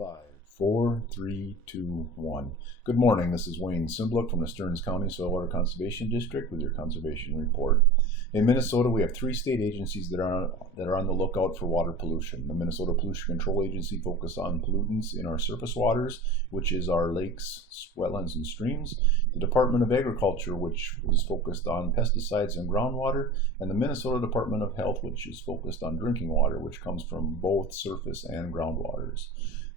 5, 4, 3, 2, 1. Good morning. This is Wayne Cymbaluk from the Stearns County Soil Water Conservation District with your conservation report. In Minnesota, we have 3 state agencies that are on the lookout for water pollution. The Minnesota Pollution Control Agency focuses on pollutants in our surface waters, which is our lakes, wetlands, and streams. The Department of Agriculture, which is focused on pesticides and groundwater, and the Minnesota Department of Health, which is focused on drinking water, which comes from both surface and groundwaters.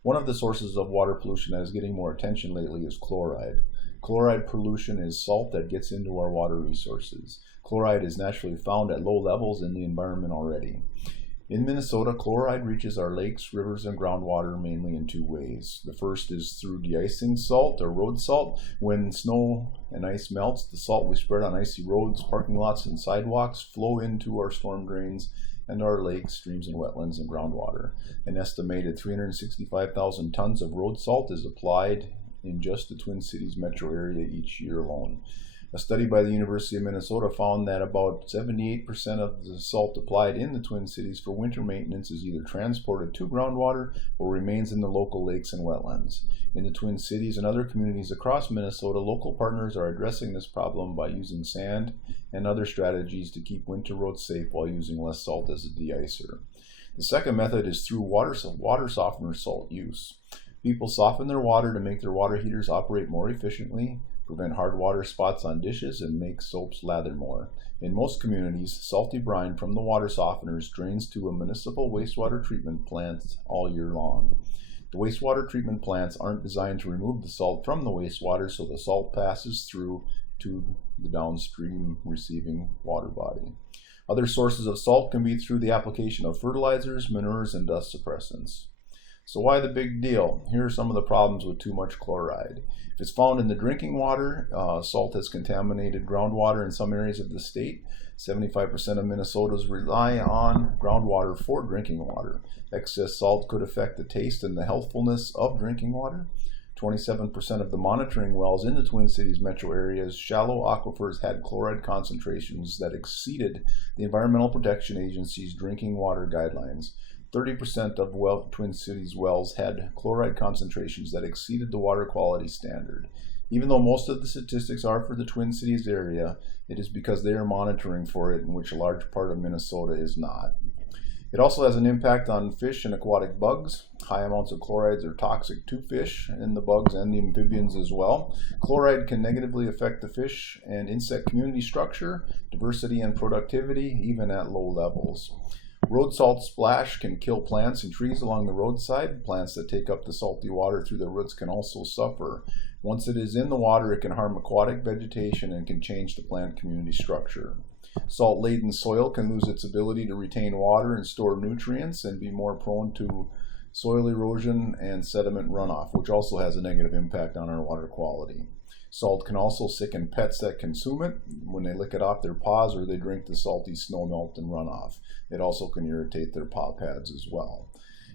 One of the sources of water pollution that is getting more attention lately is chloride. Chloride pollution is salt that gets into our water resources. Chloride is naturally found at low levels in the environment already. In Minnesota, chloride reaches our lakes, rivers, and groundwater mainly in 2 ways. The first is through de-icing salt or road salt. When snow and ice melts, the salt we spread on icy roads, parking lots, and sidewalks flow into our storm drains and our lakes, streams, and wetlands and groundwater. An estimated 365,000 tons of road salt is applied in just the Twin Cities metro area each year alone. A study by the University of Minnesota found that about 78% of the salt applied in the Twin Cities for winter maintenance is either transported to groundwater or remains in the local lakes and wetlands. In the Twin Cities and other communities across Minnesota, local partners are addressing this problem by using sand and other strategies to keep winter roads safe while using less salt as a de-icer. The second method is through water softener salt use. People soften their water to make their water heaters operate more efficiently, prevent hard water spots on dishes, and make soaps lather more. In most communities, salty brine from the water softeners drains to a municipal wastewater treatment plant all year long. The wastewater treatment plants aren't designed to remove the salt from the wastewater, so the salt passes through to the downstream receiving water body. Other sources of salt can be through the application of fertilizers, manures, and dust suppressants. So why the big deal? Here are some of the problems with too much chloride. If it's found in the drinking water, salt has contaminated groundwater in some areas of the state. 75% of Minnesotans rely on groundwater for drinking water. Excess salt could affect the taste and the healthfulness of drinking water. 27% of the monitoring wells in the Twin Cities metro area's shallow aquifers had chloride concentrations that exceeded the Environmental Protection Agency's drinking water guidelines. 30% of Twin Cities wells had chloride concentrations that exceeded the water quality standard. Even though most of the statistics are for the Twin Cities area, it is because they are monitoring for it, in which a large part of Minnesota is not. It also has an impact on fish and aquatic bugs. High amounts of chlorides are toxic to fish and the bugs and the amphibians as well. Chloride can negatively affect the fish and insect community structure, diversity, and productivity, even at low levels. Road salt splash can kill plants and trees along the roadside. Plants that take up the salty water through their roots can also suffer. Once it is in the water, it can harm aquatic vegetation and can change the plant community structure. Salt-laden soil can lose its ability to retain water and store nutrients and be more prone to soil erosion and sediment runoff, which also has a negative impact on our water quality. Salt can also sicken pets that consume it when they lick it off their paws or they drink the salty snow melt and runoff. It also can irritate their paw pads as well.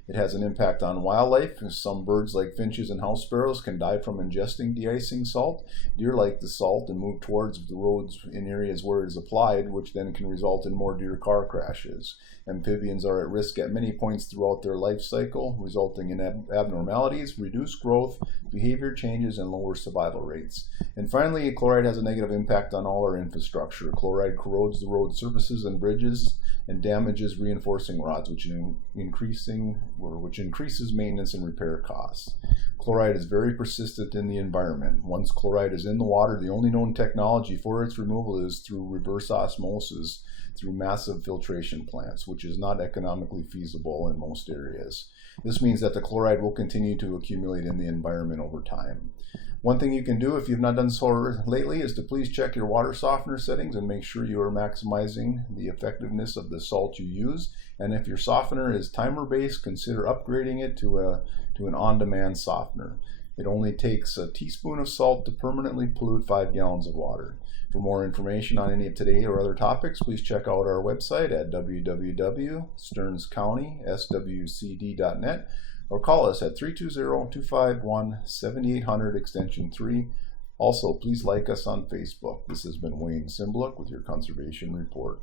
It has an impact on wildlife. Some birds like finches and house sparrows can die from ingesting de-icing salt. Deer like the salt and move towards the roads in areas where it is applied, which then can result in more deer car crashes. Amphibians are at risk at many points throughout their life cycle, resulting in abnormalities, reduced growth, behavior changes, and lower survival rates. And finally, chloride has a negative impact on all our infrastructure. Chloride corrodes the road surfaces and bridges and damages reinforcing rods, which increases maintenance and repair costs. Chloride is very persistent in the environment. Once chloride is in the water, the only known technology for its removal is through reverse osmosis through massive filtration plants, which is not economically feasible in most areas. This means that the chloride will continue to accumulate in the environment over time. One thing you can do if you've not done so lately is to please check your water softener settings and make sure you are maximizing the effectiveness of the salt you use. And if your softener is timer-based, consider upgrading it to an on-demand softener. It only takes a teaspoon of salt to permanently pollute 5 gallons of water. For more information on any of today or other topics, please check out our website at www.stearnscountyswcd.net or call us at 320-251-7800 extension 3. Also, please like us on Facebook. This has been Wayne Cymbaluk with your Conservation Report.